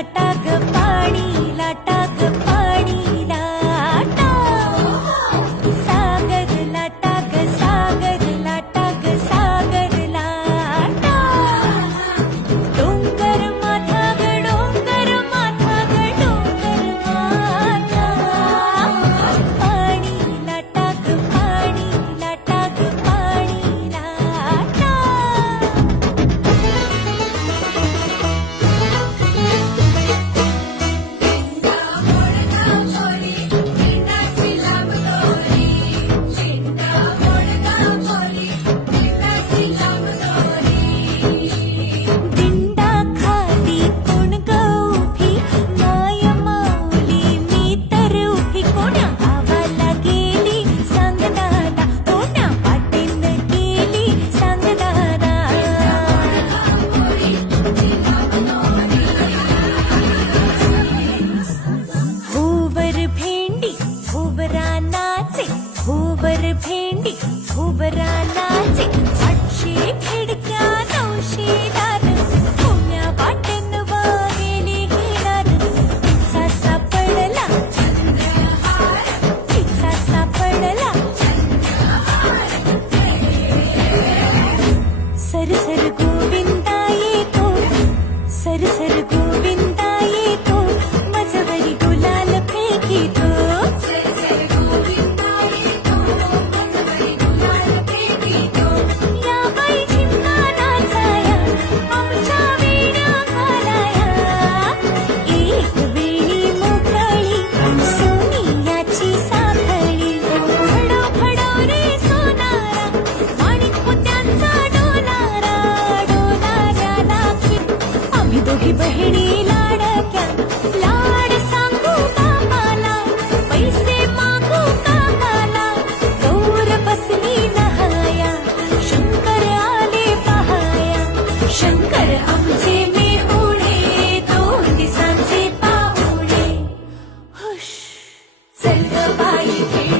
लाटा ग पाणी लाटा ग पाणी लाटा सागर लाटा ग सागर लाटा ग सागर लाटा डोंगर माथा ग डोंगर माथा ग डोंगर माथा पाणी लाटा ग पाणी लाटा ग पाणी लाटा दिंडा खाली कोण गौभी माया माऊली मी तर उभी कोण्या गावाला गेली सांग दादा कोण्या वाटेन गेली सांग दादा भुवर भेंडी भुवरा नाचे भुवर भेंडी भुवरा नाचे 800 खिडक्या 900 दार पुण्या वाटेन गेली घेणार तिचा सापडला तिचा सापडला सरसर गोविंदा येतो सरसर गोविंदा येतो मजवरी गुलाल फेकितो सरसर गोविंदा येतो मजवरी गुलाल फेकितो या बाई झिम्मा नाचाया आमच्या वेण्या घालाया एक वेणी मोकळी सोनियाची साखळी फडो फडो रे सोनारा माणिक मोत्यांचा डोलारा डोलारा लाखी आम्ही दोघी बहिणी लाडक्या लाड सांगू बापाला पैसे मागू काकाला गौर बसली नहाया शंकर आले पहाया शंकर आमचे मेहुणे 2 दिवसांचे पाहुणे हुश चल ग बाई खेळ